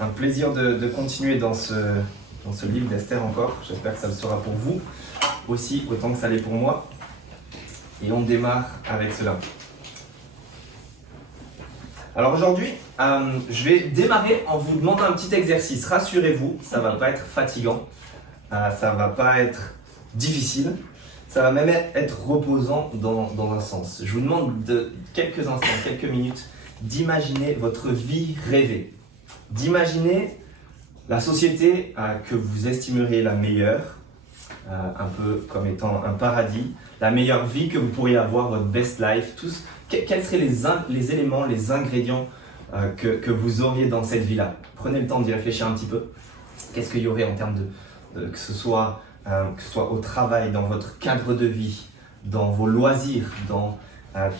Un plaisir de continuer dans ce livre d'Esther encore. J'espère que ça le sera pour vous aussi, autant que ça l'est pour moi. Et on démarre avec cela. Alors aujourd'hui, je vais démarrer en vous demandant un petit exercice. Rassurez-vous, ça ne va pas être fatigant, ça ne va pas être difficile, ça va même être reposant dans un sens. Je vous demande de quelques instants, quelques minutes, d'imaginer votre vie rêvée. D'imaginer la société que vous estimeriez la meilleure, un peu comme étant un paradis, la meilleure vie que vous pourriez avoir, votre best life, quels seraient les éléments, les ingrédients que vous auriez dans cette vie-là. Prenez le temps d'y réfléchir un petit peu. Qu'est-ce qu'il y aurait en termes que ce soit au travail, dans votre cadre de vie, dans vos loisirs, dans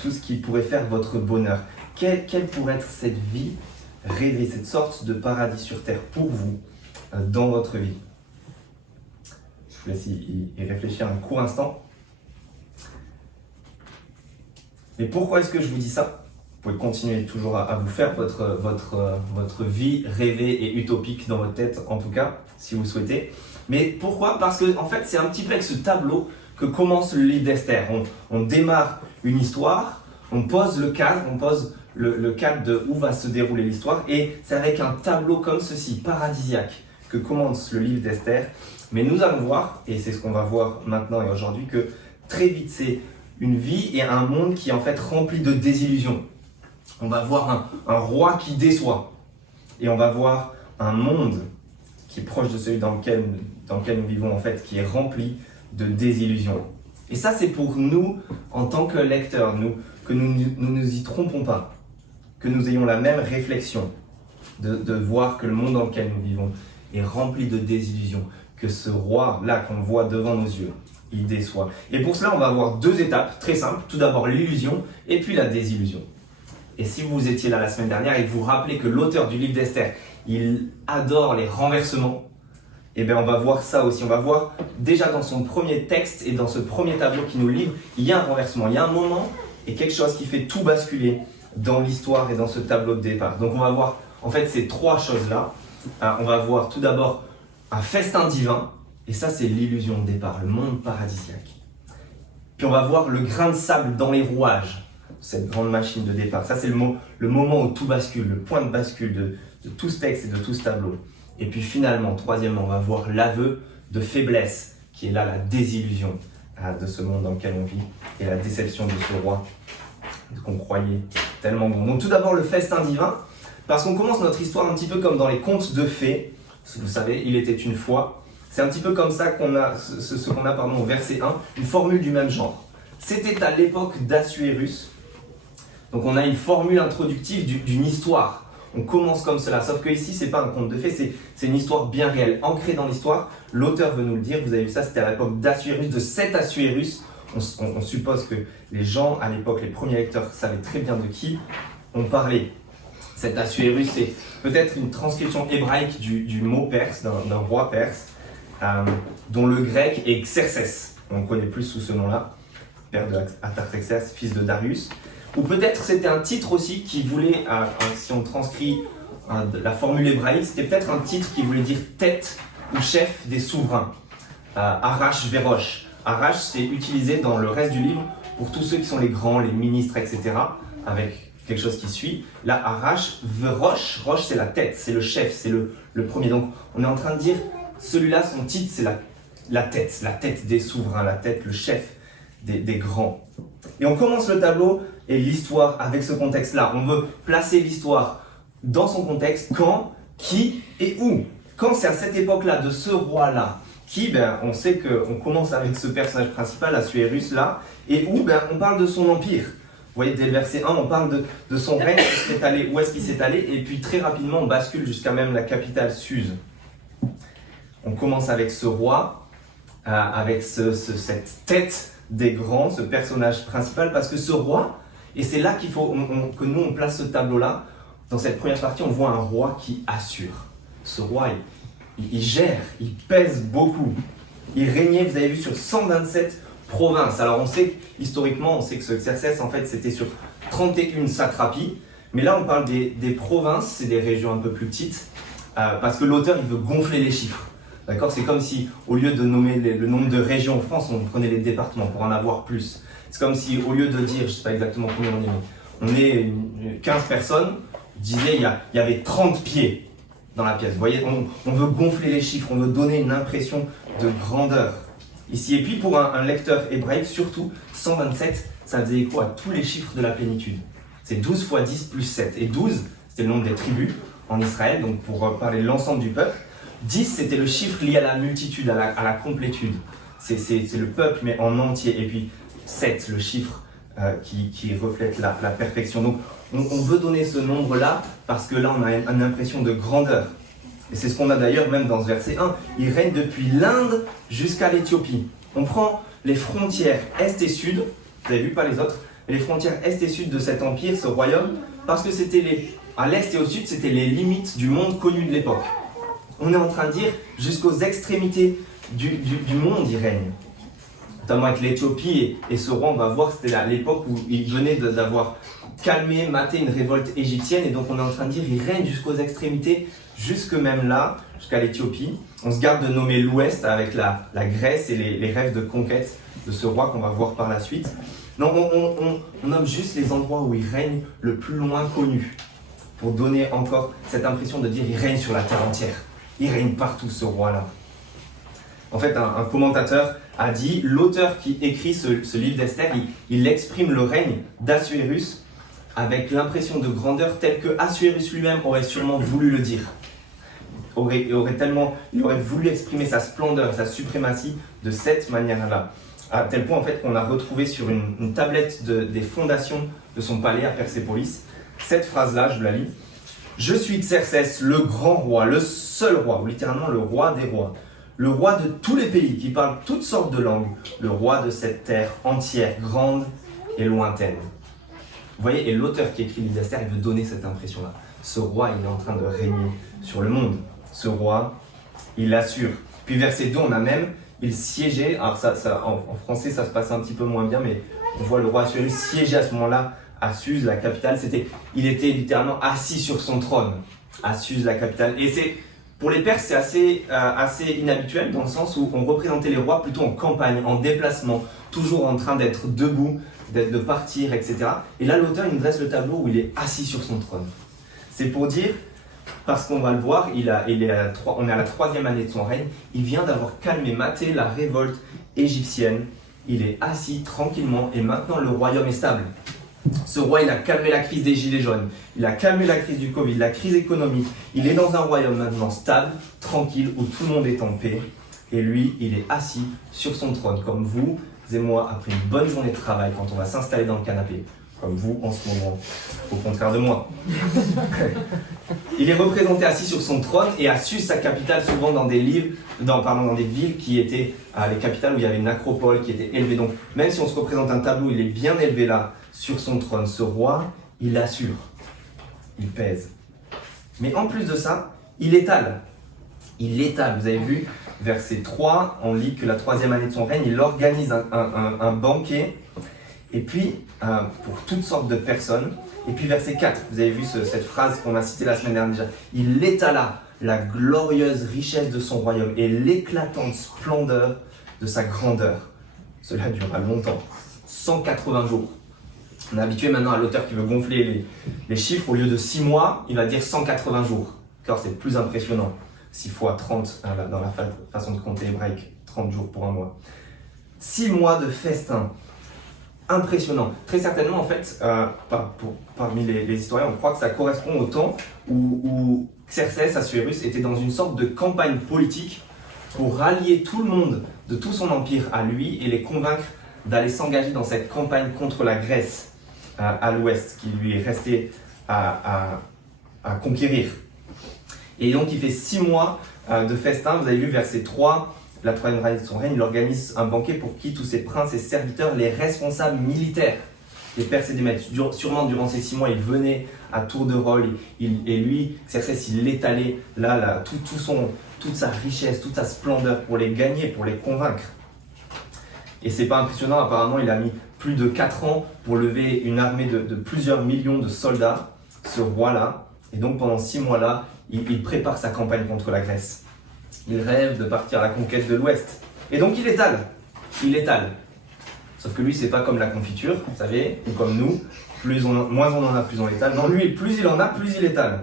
tout ce qui pourrait faire votre bonheur. Quelle pourrait être cette vie rêvée, cette sorte de paradis sur terre pour vous dans votre vie? Je vous laisse y réfléchir un court instant. Mais pourquoi est-ce que je vous dis ça? Vous pouvez continuer toujours à vous faire votre vie rêvée et utopique dans votre tête, en tout cas, si vous le souhaitez. Mais pourquoi? Parce que en fait, c'est un petit peu avec ce tableau que commence le livre d'Esther. On démarre une histoire, on pose le cadre, le cadre de où va se dérouler l'histoire, et c'est avec un tableau comme ceci, paradisiaque, que commence le livre d'Esther. Mais nous allons voir, et c'est ce qu'on va voir maintenant et aujourd'hui, que très vite c'est une vie et un monde qui est en fait rempli de désillusions. On va voir un roi qui déçoit, et on va voir un monde qui est proche de celui dans lequel nous vivons en fait, qui est rempli de désillusions. Et ça c'est pour nous en tant que lecteurs, que nous ne nous y trompons pas, que nous ayons la même réflexion de voir que le monde dans lequel nous vivons est rempli de désillusions, que ce roi-là qu'on voit devant nos yeux, il déçoit. Et pour cela, on va avoir deux étapes très simples. Tout d'abord l'illusion et puis la désillusion. Et si vous étiez là la semaine dernière et que vous vous rappelez que l'auteur du livre d'Esther, il adore les renversements, eh bien on va voir ça aussi. On va voir déjà dans son premier texte et dans ce premier tableau qu'il nous livre, il y a un renversement, il y a un moment et quelque chose qui fait tout basculer dans l'histoire et dans ce tableau de départ. Donc on va voir en fait ces trois choses-là. On va voir tout d'abord un festin divin, et ça c'est l'illusion de départ, le monde paradisiaque. Puis on va voir le grain de sable dans les rouages, cette grande machine de départ. Ça c'est le moment où tout bascule, le point de bascule de tout ce texte et de tout ce tableau. Et puis finalement, troisièmement, on va voir l'aveu de faiblesse, qui est là la désillusion de ce monde dans lequel on vit, et la déception de ce roi qu'on croyait tellement bon. Donc tout d'abord le festin divin, parce qu'on commence notre histoire un petit peu comme dans les contes de fées. Vous savez, il était une fois. C'est un petit peu comme ça qu'on a, ce qu'on a au verset 1, une formule du même genre. C'était à l'époque d'Assuérus. Donc on a une formule introductive d'une histoire. On commence comme cela, sauf que ici, ce n'est pas un conte de fées, c'est une histoire bien réelle, ancrée dans l'histoire. L'auteur veut nous le dire, vous avez vu ça, c'était à l'époque d'Assuérus, de cet Assuérus. On suppose que les gens, à l'époque, les premiers lecteurs, savaient très bien de qui on parlait. Cet Assuérus, c'est peut-être une transcription hébraïque du mot perse, d'un roi perse, dont le grec est Xerxès. On le connaît plus sous ce nom-là, père d'Artaxerxès, fils de Darius. Ou peut-être c'était un titre aussi qui voulait, si on transcrit la formule hébraïque, c'était peut-être un titre qui voulait dire tête ou chef des souverains. Arash Verosh. Arash, c'est utilisé dans le reste du livre pour tous ceux qui sont les grands, les ministres, etc. avec quelque chose qui suit. Là, Arash, Verosh, Rosh c'est la tête, c'est le chef, c'est le premier. Donc on est en train de dire, celui-là, son titre, c'est la tête des souverains, la tête, le chef des grands. Et on commence le tableau et l'histoire avec ce contexte-là. On veut placer l'histoire dans son contexte, quand, qui et où. Quand c'est à cette époque-là, de ce roi-là, qui, on sait qu'on commence avec ce personnage principal, Assuérus là, et où on parle de son empire. Vous voyez, dès le verset 1, on parle de son règne, où est-ce qu'il s'est allé, et puis très rapidement, on bascule jusqu'à même la capitale Suse. On commence avec ce roi, avec cette tête des grands, ce personnage principal, parce que ce roi, et c'est là qu'il faut que nous on place ce tableau-là, dans cette première partie, on voit un roi qui assure. Ce roi, il gère, il pèse beaucoup. Il régnait, vous avez vu, sur 127 provinces. Alors on sait, historiquement, on sait que ce Xerxès, en fait, c'était sur 31 satrapies. Mais là, on parle des provinces, c'est des régions un peu plus petites, parce que l'auteur il veut gonfler les chiffres. D'accord? C'est comme si au lieu de nommer le nombre de régions en France, on prenait les départements pour en avoir plus. C'est comme si au lieu de dire, je ne sais pas exactement combien on est 15 personnes, je disais il y avait 30 pieds dans la pièce. Vous voyez, on veut gonfler les chiffres, on veut donner une impression de grandeur ici. Et puis pour un lecteur hébraïque, surtout 127, ça faisait écho à tous les chiffres de la plénitude. C'est 12 fois 10 plus 7. Et 12, c'était le nombre des tribus en Israël, donc pour parler de l'ensemble du peuple. 10, c'était le chiffre lié à la multitude, à la complétude. C'est le peuple, mais en entier. Et puis 7, le chiffre qui reflète la perfection. Donc on veut donner ce nombre-là parce que là, on a une impression de grandeur. Et c'est ce qu'on a d'ailleurs même dans ce verset 1. Il règne depuis l'Inde jusqu'à l'Éthiopie. On prend les frontières est et sud, vous avez vu, pas les autres, les frontières est et sud de cet empire, ce royaume, parce que c'était à l'est et au sud, c'était les limites du monde connu de l'époque. On est en train de dire jusqu'aux extrémités du monde, il règne. Notamment avec l'Éthiopie et ce roi, on va voir, c'était à l'époque où il venait d'avoir calmé, maté une révolte égyptienne, et donc on est en train de dire il règne jusqu'aux extrémités, jusque même là, jusqu'à l'Éthiopie. On se garde de nommer l'Ouest avec la Grèce et les rêves de conquête de ce roi qu'on va voir par la suite. Non, on nomme juste les endroits où il règne le plus loin connu, pour donner encore cette impression de dire il règne sur la terre entière. Il règne partout, ce roi-là. En fait, un commentateur a dit, l'auteur qui écrit ce livre d'Esther, il exprime le règne d'Assuérus avec l'impression de grandeur telle que Assuérus lui-même aurait sûrement voulu le dire. Il aurait voulu exprimer sa splendeur, sa suprématie de cette manière-là. À tel point en fait qu'on a retrouvé sur une tablette des fondations de son palais à Persépolis, cette phrase-là, je vous la lis. « Je suis Xerxès, le grand roi, le seul roi, ou littéralement le roi des rois, le roi de tous les pays qui parlent toutes sortes de langues, le roi de cette terre entière, grande et lointaine. » Vous voyez, et l'auteur qui écrit l'île d'Esther, il veut donner cette impression-là. Ce roi, il est en train de régner sur le monde. Ce roi, il l'assure. Puis verset 2, on a même, il siégeait, alors en français ça se passe un petit peu moins bien, mais on voit le roi Assuérus siéger à ce moment-là à Suse, la capitale. Il était littéralement assis sur son trône, à Suse, la capitale. Et pour les Perses, c'est assez inhabituel dans le sens où on représentait les rois plutôt en campagne, en déplacement, toujours en train d'être debout, de partir, etc. Et là, l'auteur, il nous dresse le tableau où il est assis sur son trône. C'est pour dire, parce qu'on va le voir, on est à la 3e année de son règne, il vient d'avoir calmé, maté la révolte égyptienne. Il est assis tranquillement et maintenant le royaume est stable. Ce roi, il a calmé la crise des gilets jaunes, il a calmé la crise du Covid, la crise économique. Il est dans un royaume maintenant stable, tranquille, où tout le monde est en paix. Et lui, il est assis sur son trône, comme vous et moi, après une bonne journée de travail, quand on va s'installer dans le canapé. Comme vous en ce moment, au contraire de moi. Il est représenté assis sur son trône et a su sa capitale souvent dans des villes qui étaient les capitales où il y avait une acropole qui était élevée. Donc même si on se représente un tableau, il est bien élevé là, sur son trône. Ce roi, il assure, il pèse. Mais en plus de ça, il étale. Il étale, vous avez vu, verset 3, on lit que la 3e année de son règne, il organise un banquet. Et puis, pour toutes sortes de personnes. Et puis verset 4, vous avez vu cette phrase qu'on a citée la semaine dernière déjà. Il étala la glorieuse richesse de son royaume et l'éclatante splendeur de sa grandeur. Cela durera longtemps, 180 jours. On est habitué maintenant à l'auteur qui veut gonfler les chiffres. Au lieu de 6 mois, il va dire 180 jours. Car c'est plus impressionnant. 6 fois 30 dans la façon de compter hébraïque, 30 jours pour un mois. 6 mois de festin. Impressionnant. Très certainement, en fait, parmi les historiens, on croit que ça correspond au temps où Xerxès, Assuérus, était dans une sorte de campagne politique pour rallier tout le monde de tout son empire à lui et les convaincre d'aller s'engager dans cette campagne contre la Grèce à l'ouest, qui lui est restée à conquérir. Et donc, il fait 6 mois de festin. Vous avez vu, verset 3, la 3e année de son règne, il organise un banquet pour qui tous ses princes et serviteurs, les responsables militaires, les Perses et des Mèdes. Sûrement, durant ces 6 mois, il venait à tour de rôle. Et lui, Xerxès, il l'étalait là, toute sa richesse, toute sa splendeur pour les gagner, pour les convaincre. Et c'est pas impressionnant, apparemment, il a mis plus de 4 ans pour lever une armée de plusieurs millions de soldats, ce roi-là. Et donc pendant 6 mois-là, il prépare sa campagne contre la Grèce. Il rêve de partir à la conquête de l'Ouest. Et donc il étale. Il étale. Sauf que lui, c'est pas comme la confiture, vous savez, ou comme nous. Moins on en a, plus on étale. Non, lui, plus il en a, plus il étale.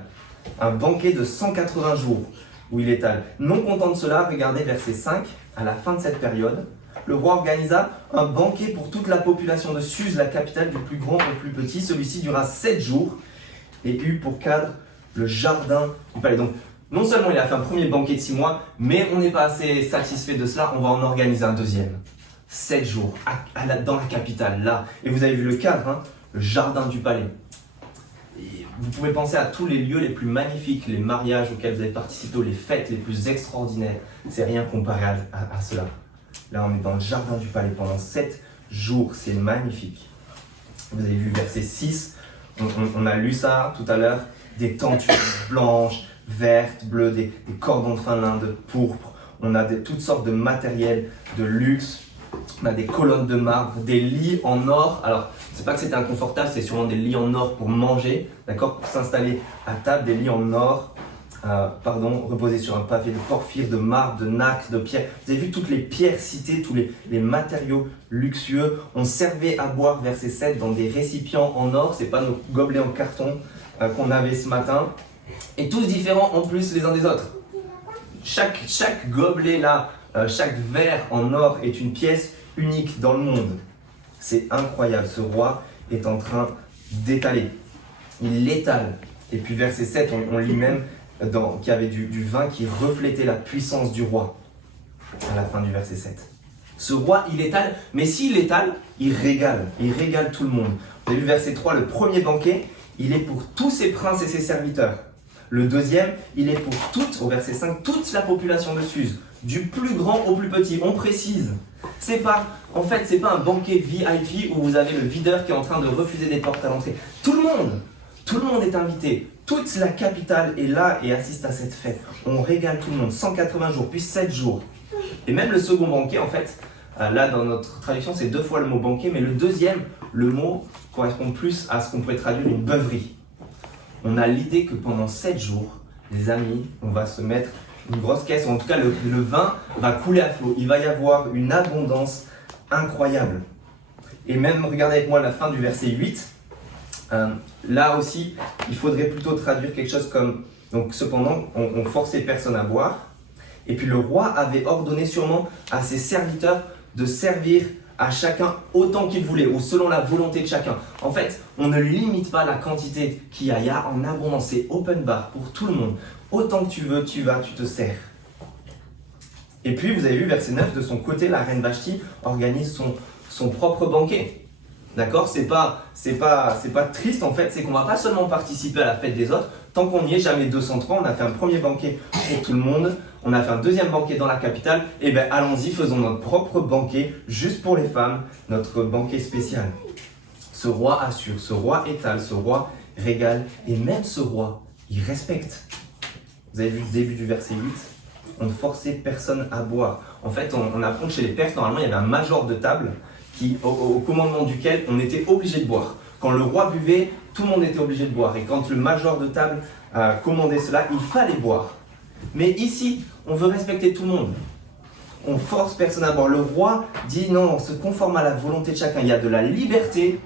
Un banquet de 180 jours où il étale. Non content de cela, regardez verset 5, à la fin de cette période, le roi organisa un banquet pour toute la population de Suse, la capitale, du plus grand au plus petit. Celui-ci dura 7 jours et eut pour cadre le jardin du palais. Donc, non seulement il a fait un premier banquet de 6 mois, mais on n'est pas assez satisfait de cela, on va en organiser un deuxième. 7 jours, dans la capitale, là. Et vous avez vu le cadre, hein, le jardin du palais. Et vous pouvez penser à tous les lieux les plus magnifiques, les mariages auxquels vous avez participé, ou les fêtes les plus extraordinaires. C'est rien comparé à cela. Là, on est dans le jardin du palais pendant 7 jours, c'est magnifique. Vous avez vu verset 6, on a lu ça tout à l'heure, des tentures blanches, vertes, bleues, des cordons de fin lin, de pourpre. On a toutes sortes de matériel de luxe. On a des colonnes de marbre, des lits en or. Alors, c'est pas que c'était inconfortable, c'est sûrement des lits en or pour manger, d'accord, pour s'installer à table, des lits en or, reposés sur un pavé de porphyre, de marbre, de nacre, de pierre. Vous avez vu toutes les pierres citées, tous les matériaux luxueux. On servait à boire, verset 7, dans des récipients en or. C'est pas nos gobelets en carton qu'on avait ce matin. Et tous différents en plus les uns des autres. Chaque gobelet là, chaque verre en or est une pièce unique dans le monde. C'est incroyable, ce roi est en train d'étaler. Il l'étale. Et puis verset 7, on lit même qu'il y avait du vin qui reflétait la puissance du roi. À la fin du verset 7. Ce roi, il étale, mais s'il étale, il régale tout le monde. Vous avez vu verset 3, le premier banquet, il est pour tous ses princes et ses serviteurs. Le deuxième, il est pour au verset 5, toute la population de Suse, du plus grand au plus petit. On précise. C'est pas un banquet VIP où vous avez le videur qui est en train de refuser des portes à l'entrée. Tout le monde est invité. Toute la capitale est là et assiste à cette fête. On régale tout le monde. 180 jours, puis 7 jours. Et même le second banquet, en fait, là dans notre traduction, c'est 2 fois le mot banquet, mais le deuxième, le mot correspond plus à ce qu'on pourrait traduire une beuverie. On a l'idée que pendant 7 jours, les amis, on va se mettre une grosse caisse, ou en tout cas le vin va couler à flot. Il va y avoir une abondance incroyable. Et même, regardez avec moi la fin du verset 8. Là aussi, il faudrait plutôt traduire quelque chose comme... Donc cependant, on forçait personne à boire. Et puis le roi avait ordonné sûrement à ses serviteurs de servir à chacun autant qu'il voulait, ou selon la volonté de chacun. En fait, on ne limite pas la quantité qu'il y a. Il y a en abondance, c'est open bar pour tout le monde. Autant que tu veux, tu vas, tu te sers. Et puis, vous avez vu, verset 9, de son côté, la reine Vashti organise son propre banquet. D'accord ? C'est pas triste, en fait, c'est qu'on va pas seulement participer à la fête des autres. Tant qu'on n'y est, jamais 203, on a fait un premier banquet pour tout le monde. On a fait un deuxième banquet dans la capitale. Et bien, allons-y, faisons notre propre banquet, juste pour les femmes, notre banquet spécial. Ce roi assure, ce roi étale, ce roi régale. Et même ce roi, il respecte. Vous avez vu le début du verset 8 ? On ne forçait personne à boire. En fait, on apprend que chez les Perses, normalement, il y avait un major de table au commandement duquel on était obligé de boire. Quand le roi buvait, tout le monde était obligé de boire. Et quand le major de table commandait cela, il fallait boire. Mais ici, on veut respecter tout le monde. On force personne à boire. Le roi dit non, on se conforme à la volonté de chacun. Il y a de la liberté,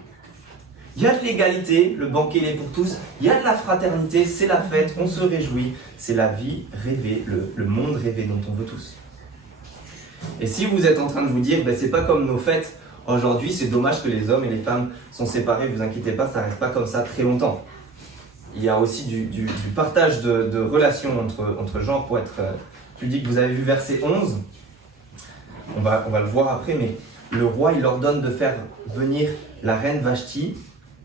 il y a de l'égalité, le banquet il est pour tous. Il y a de la fraternité, c'est la fête, on se réjouit. C'est la vie rêvée, le monde rêvé dont on veut tous. Et si vous êtes en train de vous dire, c'est pas comme nos fêtes, aujourd'hui c'est dommage que les hommes et les femmes sont séparés, vous inquiétez pas, ça reste pas comme ça très longtemps. Il y a aussi du partage de relations entre genres pour être pudique. Vous avez vu verset 11, on va le voir après, mais le roi il ordonne de faire venir la reine Vashti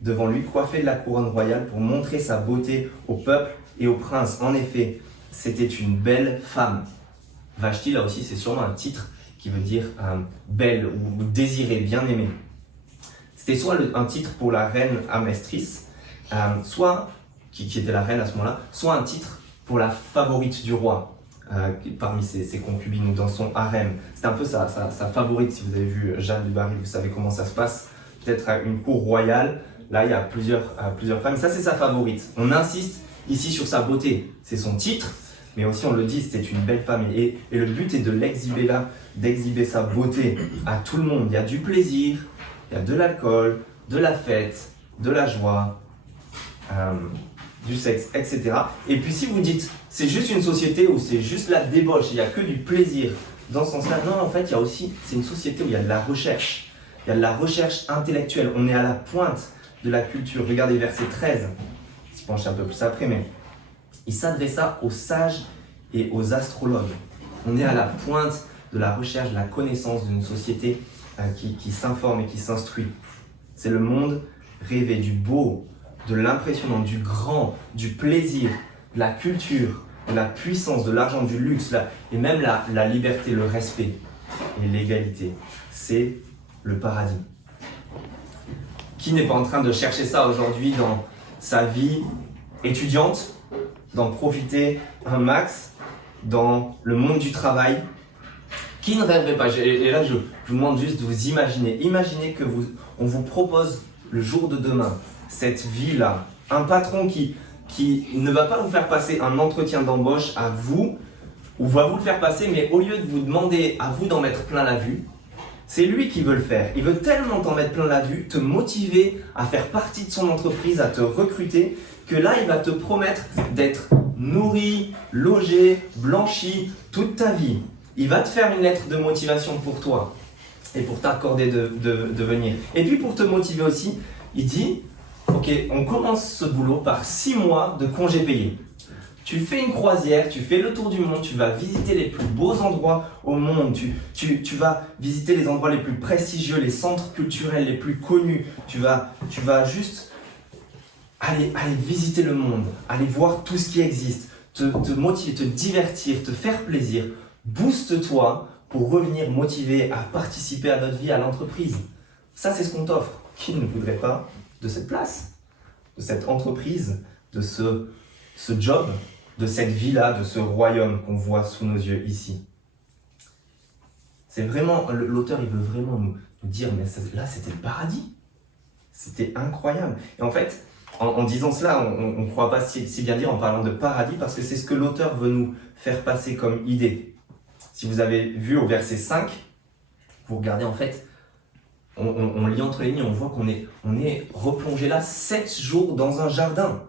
devant lui, coiffée de la couronne royale pour montrer sa beauté au peuple et aux princes. En effet, c'était une belle femme. Vashti, là aussi, c'est sûrement un titre qui veut dire belle ou désirée, bien aimée. C'était soit un titre pour la reine Amestris, soit qui était la reine à ce moment-là, soit un titre pour la favorite du roi, parmi ses concubines ou dans son harem. C'est un peu sa favorite, si vous avez vu Jeanne du Barry, vous savez comment ça se passe. Peut-être à une cour royale, là il y a plusieurs femmes, ça c'est sa favorite. On insiste, ici sur sa beauté. C'est son titre, mais aussi on le dit, c'était une belle femme. Et le but est de l'exhiber là, d'exhiber sa beauté à tout le monde. Il y a du plaisir, il y a de l'alcool, de la fête, de la joie, du sexe, etc. Et puis si vous dites, c'est juste une société où c'est juste la débauche, il n'y a que du plaisir, dans ce sens-là, non, en fait, il y a aussi, c'est une société où il y a de la recherche. Il y a de la recherche intellectuelle. On est à la pointe de la culture. Regardez verset 13. Je penche un peu plus après, mais il s'adressa aux sages et aux astrologues. On est à la pointe de la recherche, de la connaissance d'une société qui s'informe et qui s'instruit. C'est le monde rêvé, du beau, de l'impressionnant, du grand, du plaisir, de la culture, de la puissance, de l'argent, du luxe, et même la liberté, le respect et l'égalité. C'est le paradis. Qui n'est pas en train de chercher ça aujourd'hui dans sa vie étudiante, d'en profiter un max, dans le monde du travail? Qui ne rêverait pas? Et là, je vous demande juste de vous imaginer. Imaginez que on vous propose le jour de demain, cette vie-là, un patron qui ne va pas vous faire passer un entretien d'embauche à vous, ou va vous le faire passer, mais au lieu de vous demander à vous d'en mettre plein la vue, c'est lui qui veut le faire. Il veut tellement t'en mettre plein la vue, te motiver à faire partie de son entreprise, à te recruter, que là, il va te promettre d'être nourri, logé, blanchi toute ta vie. Il va te faire une lettre de motivation pour toi et pour t'accorder de venir. Et puis pour te motiver aussi, il dit, ok, on commence ce boulot par 6 mois de congés payés. Tu fais une croisière, tu fais le tour du monde, tu vas visiter les plus beaux endroits au monde, tu vas visiter les endroits les plus prestigieux, les centres culturels les plus connus, tu vas juste aller visiter le monde, aller voir tout ce qui existe, te motiver, te divertir, te faire plaisir. Booste-toi pour revenir motivé à participer à notre vie, à l'entreprise. Ça, c'est ce qu'on t'offre. Qui ne voudrait pas de cette place, de cette entreprise, de ce job, de cette vie-là, de ce royaume qu'on voit sous nos yeux ici? C'est vraiment, l'auteur, il veut vraiment nous dire, mais là, c'était le paradis. C'était incroyable. Et en fait, en disant cela, on ne croit pas si bien dire en parlant de paradis, parce que c'est ce que l'auteur veut nous faire passer comme idée. Si vous avez vu au verset 5, vous regardez en fait, on lit entre les lignes, on voit qu'on est replongé là 7 jours dans un jardin,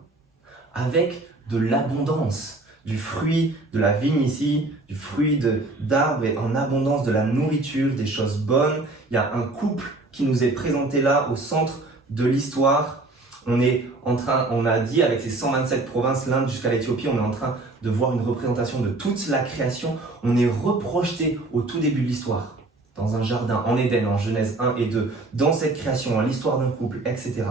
avec de l'abondance, du fruit de la vigne ici, du fruit d'arbres et en abondance, de la nourriture, des choses bonnes. Il y a un couple qui nous est présenté là au centre de l'histoire. On a dit avec ces 127 provinces, l'Inde jusqu'à l'Éthiopie, on est en train de voir une représentation de toute la création. On est reprojeté au tout début de l'histoire, dans un jardin, en Éden, en Genèse 1 et 2, dans cette création, l'histoire d'un couple, etc.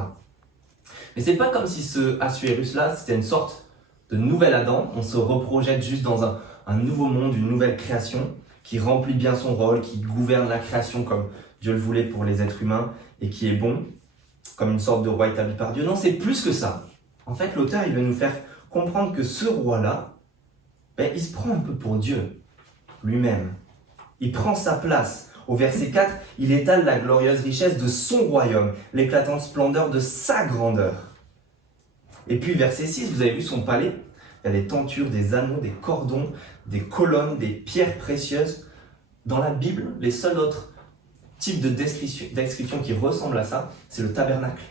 Mais c'est pas comme si ce Assuérus-là, c'était une sorte de nouvel Adam. On se reprojette juste dans un nouveau monde, une nouvelle création qui remplit bien son rôle, qui gouverne la création comme Dieu le voulait pour les êtres humains et qui est bon, comme une sorte de roi établi par Dieu. Non, c'est plus que ça. En fait, l'auteur, il veut nous faire comprendre que ce roi-là, il se prend un peu pour Dieu lui-même. Il prend sa place. Au verset 4, il étale la glorieuse richesse de son royaume, l'éclatante splendeur de sa grandeur. Et puis, verset 6, vous avez vu son palais. Il y a des tentures, des anneaux, des cordons, des colonnes, des pierres précieuses. Dans la Bible, les seuls autres types de description qui ressemblent à ça, c'est le tabernacle,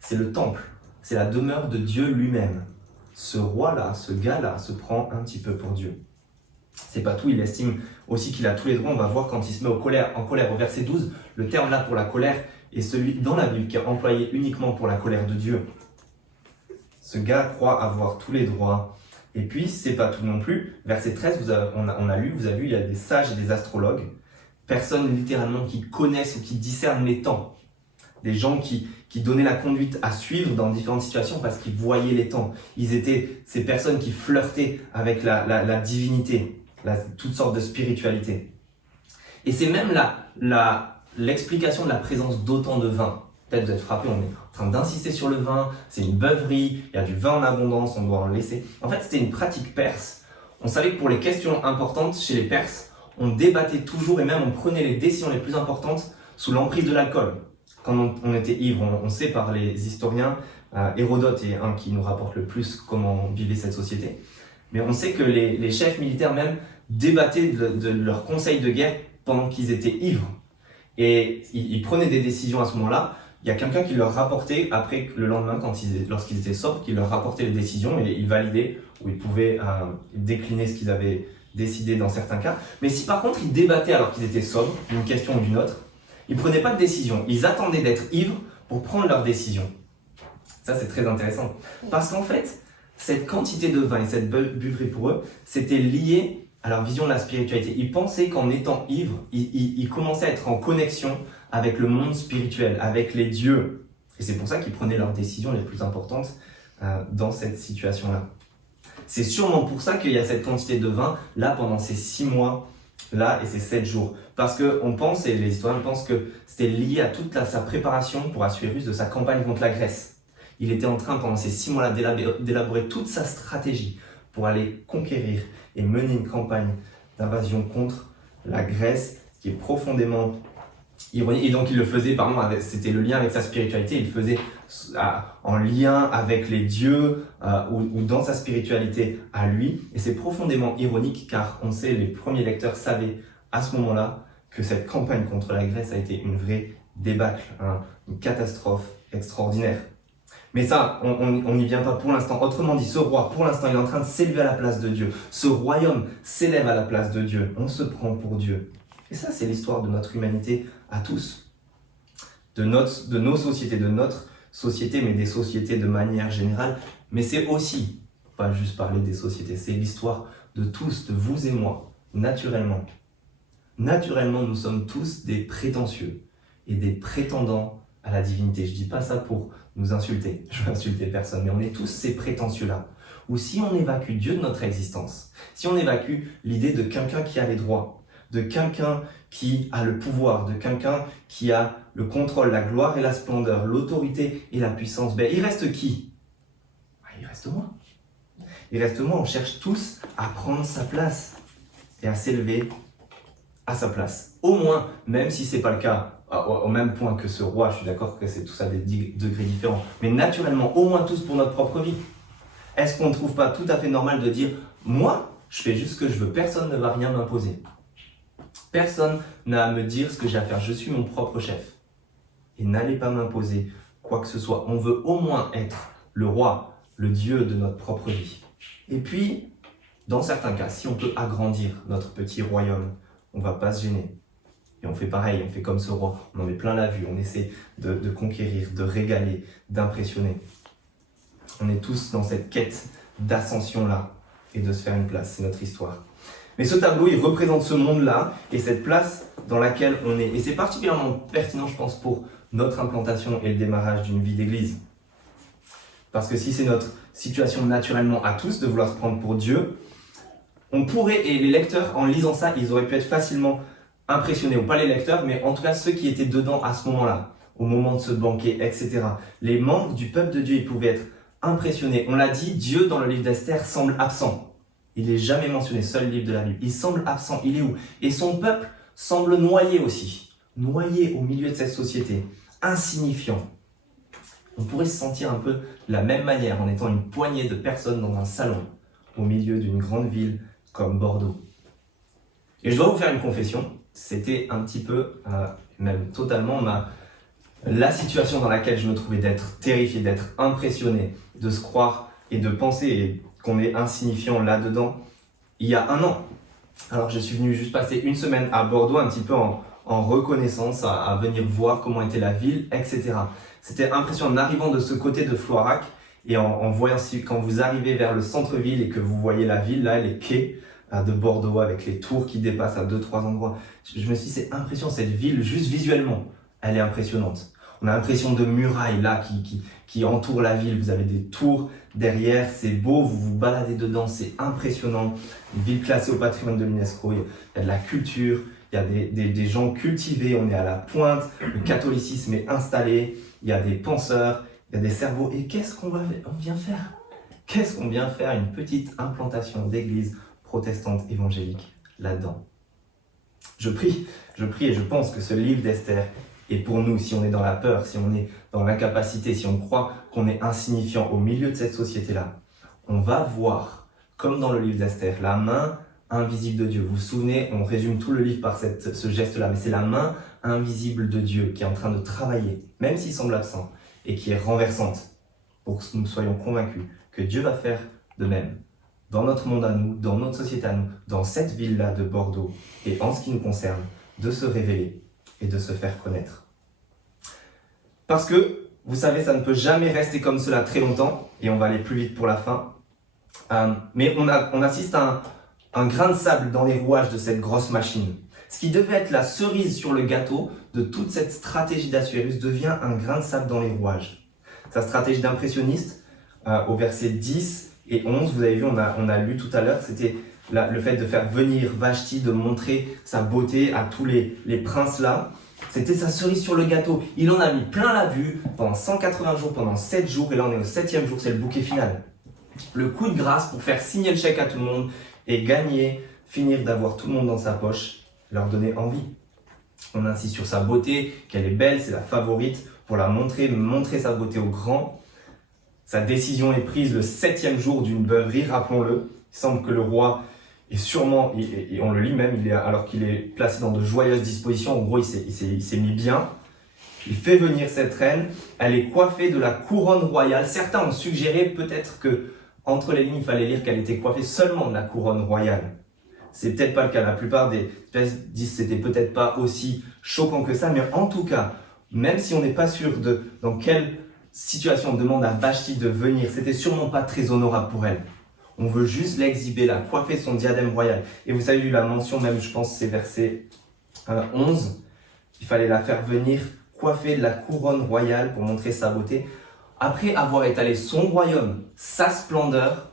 c'est le temple, c'est la demeure de Dieu lui-même. Ce roi-là, ce gars-là, se prend un petit peu pour Dieu. C'est pas tout, il estime aussi qu'il a tous les droits. On va voir quand il se met en colère au verset 12, le terme là pour la colère est celui dans la Bible qui est employé uniquement pour la colère de Dieu. Ce gars croit avoir tous les droits. Et puis, c'est pas tout non plus. Verset 13, vous avez vu, il y a des sages et des astrologues, personnes littéralement qui connaissent ou qui discernent les temps. Des gens qui donnaient la conduite à suivre dans différentes situations parce qu'ils voyaient les temps. Ils étaient ces personnes qui flirtaient avec la divinité, toutes sortes de spiritualité. Et c'est même l'explication de la présence d'autant de vin. Peut-être vous êtes frappé, on est en train d'insister sur le vin, c'est une beuverie, il y a du vin en abondance, on doit en laisser. En fait, c'était une pratique perse. On savait que pour les questions importantes chez les Perses, on débattait toujours et même on prenait les décisions les plus importantes sous l'emprise de l'alcool. Quand on était ivre, on sait par les historiens Hérodote est un qui nous rapporte le plus comment vivait cette société. Mais on sait que les chefs militaires même débattaient de leurs conseils de guerre pendant qu'ils étaient ivres. Et ils prenaient des décisions à ce moment-là. Il y a quelqu'un qui leur rapportait, après le lendemain, lorsqu'ils étaient sobres, qui leur rapportait les décisions et ils validaient ou ils pouvaient décliner ce qu'ils avaient décidé dans certains cas. Mais si par contre ils débattaient alors qu'ils étaient sobres, d'une question ou d'une autre, ils ne prenaient pas de décision. Ils attendaient d'être ivres pour prendre leur décision. Ça, c'est très intéressant. Parce qu'en fait, cette quantité de vin et cette buverie pour eux, c'était lié à leur vision de la spiritualité. Ils pensaient qu'en étant ivres, ils commençaient à être en connexion avec le monde spirituel, avec les dieux. Et c'est pour ça qu'ils prenaient leurs décisions les plus importantes dans cette situation-là. C'est sûrement pour ça qu'il y a cette quantité de vin là pendant ces 6 mois là et ces 7 jours. Parce qu'on pense, et les historiens pensent que c'était lié à toute sa préparation pour Assuérus de sa campagne contre la Grèce. Il était en train pendant ces 6 mois-là d'élaborer toute sa stratégie pour aller conquérir et mener une campagne d'invasion contre la Grèce, qui est profondément ironique. Et donc il le faisait, c'était le lien avec sa spiritualité, il le faisait en lien avec les dieux ou dans sa spiritualité à lui. Et c'est profondément ironique car on sait, les premiers lecteurs savaient à ce moment-là que cette campagne contre la Grèce a été une vraie débâcle, une catastrophe extraordinaire. Mais ça, on n'y vient pas pour l'instant. Autrement dit, ce roi, pour l'instant, il est en train de s'élever à la place de Dieu. Ce royaume s'élève à la place de Dieu. On se prend pour Dieu. Et ça, c'est l'histoire de notre humanité à tous. De nos sociétés, de notre société, mais des sociétés de manière générale. Mais c'est aussi, pas juste parler des sociétés, c'est l'histoire de tous, de vous et moi, naturellement. Naturellement, nous sommes tous des prétentieux et des prétendants à la divinité. Je dis pas ça pour nous insulter, je veux insulter personne, mais on est tous ces prétentieux-là. Ou si on évacue Dieu de notre existence, si on évacue l'idée de quelqu'un qui a les droits, de quelqu'un qui a le pouvoir, de quelqu'un qui a le contrôle, la gloire et la splendeur, l'autorité et la puissance, il reste qui? Il reste moi. Il reste moi, on cherche tous à prendre sa place et à s'élever à sa place. Au moins, même si ce n'est pas le cas, au même point que ce roi, je suis d'accord que c'est tout à des degrés différents, mais naturellement, au moins tous pour notre propre vie. Est-ce qu'on ne trouve pas tout à fait normal de dire « Moi, je fais juste ce que je veux, personne ne va rien m'imposer. Personne n'a à me dire ce que j'ai à faire, je suis mon propre chef. Et n'allez pas m'imposer quoi que ce soit. On veut au moins être le roi, le Dieu de notre propre vie. Et puis, dans certains cas, si on peut agrandir notre petit royaume, on ne va pas se gêner. Et on fait pareil, on fait comme ce roi, on en met plein la vue, on essaie de conquérir, de régaler, d'impressionner. On est tous dans cette quête d'ascension-là et de se faire une place, c'est notre histoire. Mais ce tableau, il représente ce monde-là et cette place dans laquelle on est. Et c'est particulièrement pertinent, je pense, pour notre implantation et le démarrage d'une vie d'église. Parce que si c'est notre situation naturellement à tous de vouloir se prendre pour Dieu, on pourrait, et les lecteurs, en lisant ça, ils auraient pu être facilement impressionnés, ou pas les lecteurs, mais en tout cas ceux qui étaient dedans à ce moment-là, au moment de ce banquet, etc. Les membres du peuple de Dieu, ils pouvaient être impressionnés. On l'a dit, Dieu, dans le livre d'Esther, semble absent. Il n'est jamais mentionné, seul livre de la Bible. Il semble absent, il est où? Et son peuple semble noyé aussi, noyé au milieu de cette société, insignifiant. On pourrait se sentir un peu de la même manière en étant une poignée de personnes dans un salon, au milieu d'une grande ville comme Bordeaux. Et je dois vous faire une confession, c'était un petit peu, même totalement, la situation dans laquelle je me trouvais, d'être terrifié, d'être impressionné, de se croire et de penser qu'on est insignifiant là-dedans, il y a 1 an. Alors je suis venu juste passer une semaine à Bordeaux, un petit peu en reconnaissance, à venir voir comment était la ville, etc. C'était impressionnant en arrivant de ce côté de Floirac et en voyant, quand vous arrivez vers le centre-ville et que vous voyez la ville, là, les quais de Bordeaux avec les tours qui dépassent à 2-3 endroits. Je me suis dit, c'est impressionnant, cette ville, juste visuellement, elle est impressionnante. On a l'impression de murailles là qui entourent la ville. Vous avez des tours derrière, c'est beau, vous vous baladez dedans, c'est impressionnant. Une ville classée au patrimoine de l'UNESCO, il y a de la culture, il y a des gens cultivés, on est à la pointe, le catholicisme est installé, il y a des penseurs, il y a des cerveaux. Et qu'est-ce qu'on vient faire? Qu'est-ce qu'on vient faire? Une petite implantation d'église protestante évangélique là-dedans. Je prie et je pense que ce livre d'Esther Et pour nous, si on est dans la peur, si on est dans l'incapacité, si on croit qu'on est insignifiant au milieu de cette société-là, on va voir, comme dans le livre d'Esther, la main invisible de Dieu. Vous vous souvenez, on résume tout le livre par ce geste-là, mais c'est la main invisible de Dieu qui est en train de travailler, même s'il semble absent, et qui est renversante, pour que nous soyons convaincus que Dieu va faire de même. Dans notre monde à nous, dans notre société à nous, dans cette ville-là de Bordeaux, et en ce qui nous concerne, de se révéler et de se faire connaître. Parce que, vous savez, ça ne peut jamais rester comme cela très longtemps, et on va aller plus vite pour la fin. Mais on assiste à un grain de sable dans les rouages de cette grosse machine. Ce qui devait être la cerise sur le gâteau de toute cette stratégie d'Assuérus devient un grain de sable dans les rouages. Sa stratégie d'impressionniste, au verset 10 et 11, vous avez vu, on a lu tout à l'heure, c'était le fait de faire venir Vashti, de montrer sa beauté à tous les princes là. C'était sa cerise sur le gâteau. Il en a mis plein la vue pendant 180 jours, pendant 7 jours, et là on est au 7e jour, c'est le bouquet final. Le coup de grâce pour faire signer le chèque à tout le monde et gagner, finir d'avoir tout le monde dans sa poche, leur donner envie. On insiste sur sa beauté, qu'elle est belle, c'est la favorite, pour la montrer sa beauté aux grands. Sa décision est prise le 7e jour d'une beuverie, rappelons-le. Il semble que le roi est sûrement, et on le lit même, alors qu'il est placé dans de joyeuses dispositions, en gros il s'est mis bien. Il fait venir cette reine, elle est coiffée de la couronne royale. Certains ont suggéré peut-être que entre les lignes, il fallait lire qu'elle était coiffée seulement de la couronne royale. C'est peut-être pas le cas. La plupart des spécialistes disent que c'était peut-être pas aussi choquant que ça, mais en tout cas, même si on n'est pas sûr de dans quelle situation on demande à Vashti de venir, c'était sûrement pas très honorable pour elle. On veut juste l'exhiber, la coiffer de son diadème royal. Et vous avez eu la mention, même je pense c'est verset 11, il fallait la faire venir coiffée de la couronne royale pour montrer sa beauté. Après avoir étalé son royaume, sa splendeur,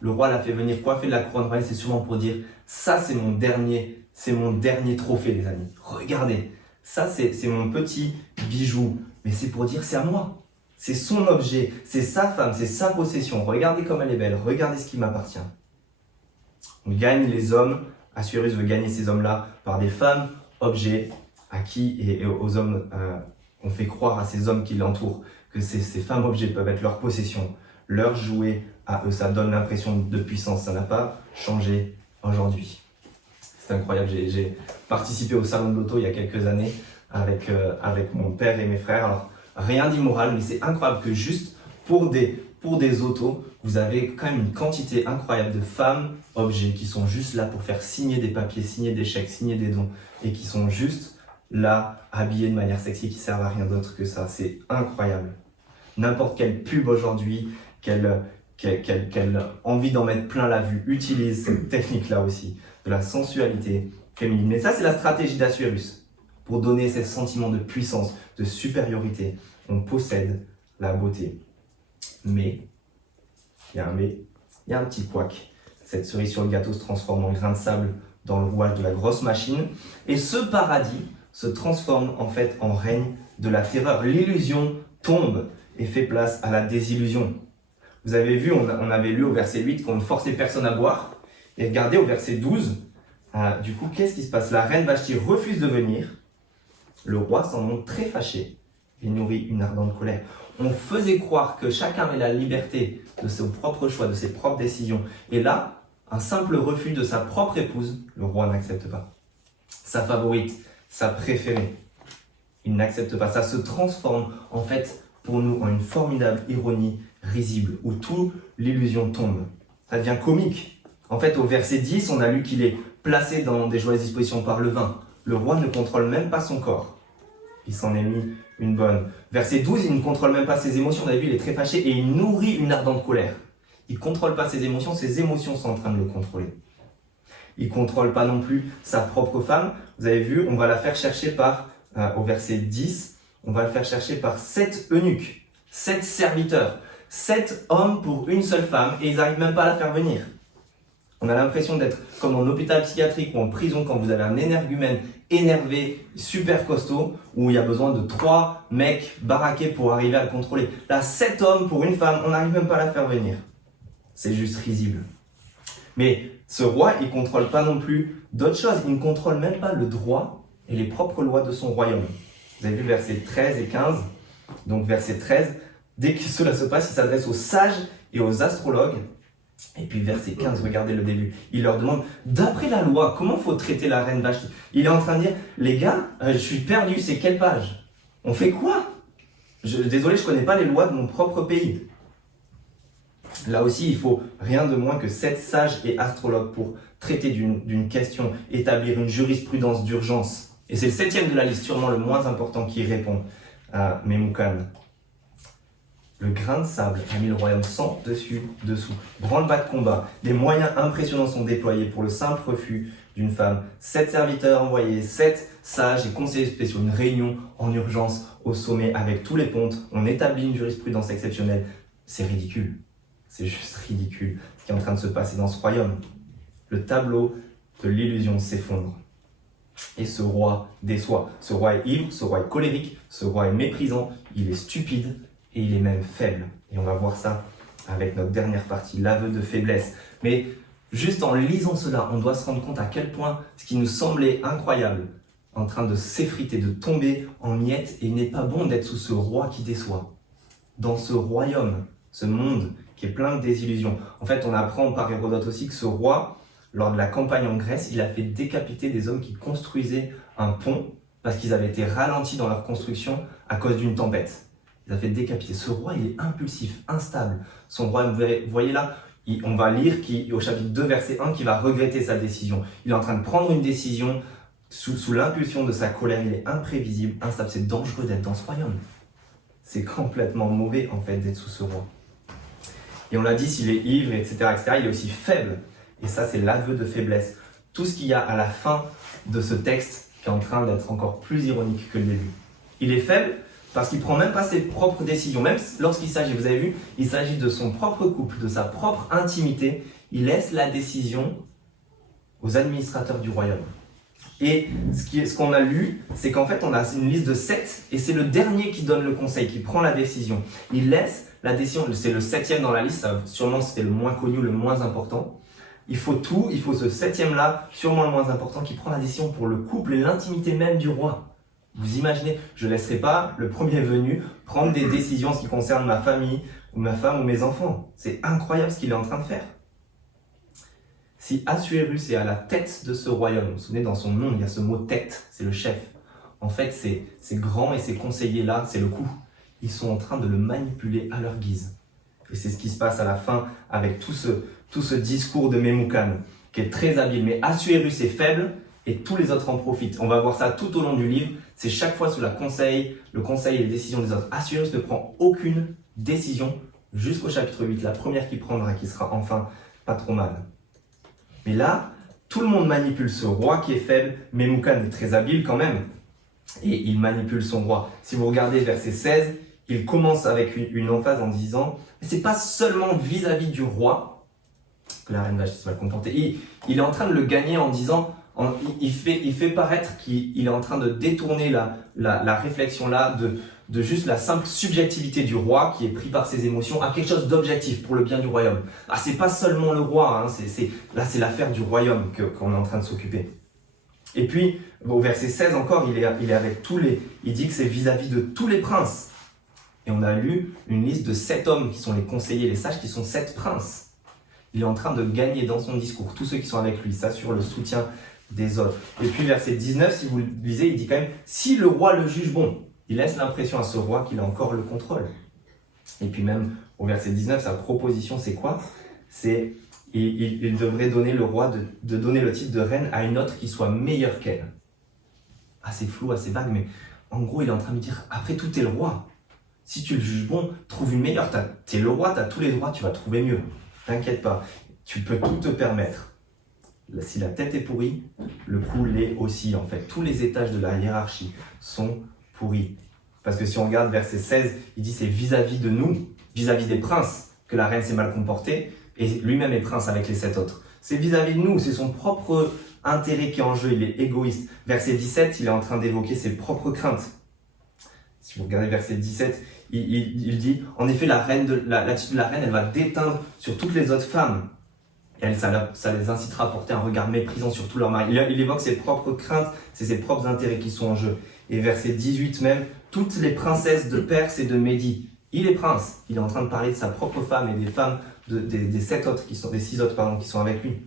le roi l'a fait venir coiffée de la couronne royale, c'est sûrement pour dire ça c'est mon dernier trophée les amis. Regardez, ça c'est mon petit bijou, mais c'est pour dire c'est à moi. C'est son objet, c'est sa femme, c'est sa possession. Regardez comme elle est belle, regardez ce qui m'appartient. On gagne les hommes, Assuérus veut gagner ces hommes-là par des femmes, objets, à qui et aux hommes, on fait croire à ces hommes qui l'entourent que ces femmes objets peuvent être leur possession, leur jouet à eux. Ça donne l'impression de puissance, ça n'a pas changé aujourd'hui. C'est incroyable, j'ai participé au salon de l'auto il y a quelques années avec mon père et mes frères. Alors, rien d'immoral, mais c'est incroyable que juste pour des autos, vous avez quand même une quantité incroyable de femmes objets qui sont juste là pour faire signer des papiers, signer des chèques, signer des dons et qui sont juste là, habillées de manière sexy, qui servent à rien d'autre que ça. C'est incroyable. N'importe quelle pub aujourd'hui, quelle envie d'en mettre plein la vue, utilise cette technique-là aussi, de la sensualité féminine. Mais ça, c'est la stratégie d'Assuérus. Pour donner ce sentiment de puissance, de supériorité, on possède la beauté. Mais, il y a un mais, il y a un petit couac. Cette cerise sur le gâteau se transforme en grain de sable dans le rouage de la grosse machine. Et ce paradis se transforme en fait en règne de la terreur. L'illusion tombe et fait place à la désillusion. Vous avez vu, on avait lu au verset 8 qu'on ne forçait personne à boire. Et regardez au verset 12, du coup, qu'est-ce qui se passe? La reine Vashti refuse de venir. Le roi s'en montre très fâché et nourrit une ardente colère. On faisait croire que chacun avait la liberté de ses propres choix, de ses propres décisions. Et là, un simple refus de sa propre épouse, le roi n'accepte pas. Sa favorite, sa préférée, il n'accepte pas. Ça se transforme en fait pour nous en une formidable ironie risible où toute l'illusion tombe. Ça devient comique. En fait, au verset 10, on a lu qu'il est placé dans des joyeuses dispositions par le vin. Le roi ne contrôle même pas son corps. Il s'en est mis une bonne. Verset 12, il ne contrôle même pas ses émotions. On a vu, il est très fâché et il nourrit une ardente colère. Il ne contrôle pas ses émotions sont en train de le contrôler. Il ne contrôle pas non plus sa propre femme. Vous avez vu, on va la faire chercher au verset 10, on va le faire chercher par 7 eunuques, 7 serviteurs, 7 hommes pour une seule femme et ils n'arrivent même pas à la faire venir. On a l'impression d'être comme en hôpital psychiatrique ou en prison quand vous avez un énergumène énervé, super costaud, où il y a besoin de 3 mecs baraqués pour arriver à le contrôler. Là, 7 hommes pour une femme, on n'arrive même pas à la faire venir. C'est juste risible. Mais ce roi, il ne contrôle pas non plus d'autres choses. Il ne contrôle même pas le droit et les propres lois de son royaume. Vous avez vu versets 13 et 15. Donc verset 13, dès que cela se passe, il s'adresse aux sages et aux astrologues. Et puis verset 15, regardez le début. Il leur demande, d'après la loi, comment faut traiter la reine Vashti? Il est en train de dire, les gars, je suis perdu, c'est quelle page? On fait quoi? Désolé, je ne connais pas les lois de mon propre pays. Là aussi, il faut rien de moins que 7 sages et astrologues pour traiter d'une question, établir une jurisprudence d'urgence. Et c'est le 7e de la liste, sûrement le moins important, qui répond à Memucan. Le grain de sable a mis le royaume sans dessous. Branle-bas de combat. Des moyens impressionnants sont déployés pour le simple refus d'une femme. 7 serviteurs envoyés, 7 sages et conseillers spéciaux. Une réunion en urgence au sommet avec tous les pontes. On établit une jurisprudence exceptionnelle. C'est ridicule. C'est juste ridicule ce qui est en train de se passer dans ce royaume. Le tableau de l'illusion s'effondre. Et ce roi déçoit. Ce roi est ivre, ce roi est colérique, ce roi est méprisant, il est stupide et il est même faible. Et on va voir ça avec notre dernière partie, l'aveu de faiblesse. Mais juste en lisant cela, on doit se rendre compte à quel point ce qui nous semblait incroyable, en train de s'effriter, de tomber en miettes, et il n'est pas bon d'être sous ce roi qui déçoit. Dans ce royaume, ce monde qui est plein de désillusions. En fait, on apprend par Hérodote aussi que ce roi, lors de la campagne en Grèce, il a fait décapiter des hommes qui construisaient un pont parce qu'ils avaient été ralentis dans leur construction à cause d'une tempête. Il a fait décapiter. Ce roi, il est impulsif, instable. Son roi, vous voyez là, on va lire au chapitre 2, verset 1, qu'il va regretter sa décision. Il est en train de prendre une décision sous l'impulsion de sa colère. Il est imprévisible, instable. C'est dangereux d'être dans ce royaume. C'est complètement mauvais, en fait, d'être sous ce roi. Et on l'a dit, s'il est ivre, etc., il est aussi faible. Et ça, c'est l'aveu de faiblesse. Tout ce qu'il y a à la fin de ce texte qui est en train d'être encore plus ironique que le début. Il est faible parce qu'il ne prend même pas ses propres décisions. Même lorsqu'il s'agit, vous avez vu, il s'agit de son propre couple, de sa propre intimité. Il laisse la décision aux administrateurs du royaume. Et ce qu'on a lu, c'est qu'en fait, on a une liste de 7 et c'est le dernier qui donne le conseil, qui prend la décision. Il laisse la décision, c'est le 7e dans la liste, sûrement c'était le moins connu, le moins important. Il faut ce 7e-là, sûrement le moins important, qui prend la décision pour le couple et l'intimité même du roi. Vous imaginez, je ne laisserai pas le premier venu prendre des décisions en ce qui concerne ma famille, ou ma femme, ou mes enfants. C'est incroyable ce qu'il est en train de faire. Si Assuérus est à la tête de ce royaume, vous vous souvenez, dans son nom, il y a ce mot tête, c'est le chef. En fait, ces grands et ces conseillers-là, c'est le coup. Ils sont en train de le manipuler à leur guise. Et c'est ce qui se passe à la fin avec tout ce discours de Memucan, qui est très habile. Mais Assuérus est faible et tous les autres en profitent. On va voir ça tout au long du livre. C'est chaque fois sous le conseil et les décisions des autres. Assuérus ne prend aucune décision jusqu'au chapitre 8. La première qu'il prendra, qui sera enfin pas trop mal. Mais là, tout le monde manipule ce roi qui est faible. Memucan est très habile quand même. Et il manipule son roi. Si vous regardez verset 16, il commence avec une emphase en disant « c'est pas seulement vis-à-vis du roi que la reine Vashti va le comporter. » Il est en train de le gagner en disant, il fait paraître qu'il est en train de détourner la réflexion là de juste la simple subjectivité du roi qui est pris par ses émotions à quelque chose d'objectif pour le bien du royaume. Ah, c'est pas seulement le roi, hein, là c'est l'affaire du royaume qu'on est en train de s'occuper. Et puis, au verset 16 encore, il est avec il dit que c'est vis-à-vis de tous les princes. Et on a lu une liste de 7 hommes qui sont les conseillers, les sages, qui sont 7 princes. Il est en train de gagner dans son discours. Tous ceux qui sont avec lui s'assurent le soutien des autres. Et puis verset 19, si vous le lisez, il dit quand même « Si le roi le juge bon », il laisse l'impression à ce roi qu'il a encore le contrôle. Et puis même au verset 19, sa proposition c'est quoi? C'est il devrait donner le roi de donner le titre de reine à une autre qui soit meilleure qu'elle. Assez flou, assez vague, mais en gros il est en train de me dire « Après tout, t'es le roi. Si tu le juges bon, trouve une meilleure. T'es le roi, t'as tous les droits, tu vas trouver mieux. T'inquiète pas, tu peux tout te permettre. » Si la tête est pourrie, le cou l'est aussi en fait. Tous les étages de la hiérarchie sont pourris. Parce que si on regarde verset 16, il dit c'est vis-à-vis de nous, vis-à-vis des princes, que la reine s'est mal comportée, et lui-même est prince avec les 7 autres. C'est vis-à-vis de nous, c'est son propre intérêt qui est en jeu, il est égoïste. Verset 17, il est en train d'évoquer ses propres craintes. Si vous regardez verset 17, il dit, en effet, l'attitude de la reine, elle va déteindre sur toutes les autres femmes. Et ça les incitera à porter un regard méprisant sur tout leur mari. Il évoque ses propres craintes, c'est ses propres intérêts qui sont en jeu. Et verset 18 même, toutes les princesses de Perse et de Médie. Il est prince, il est en train de parler de sa propre femme et des femmes des 6 autres qui sont avec lui.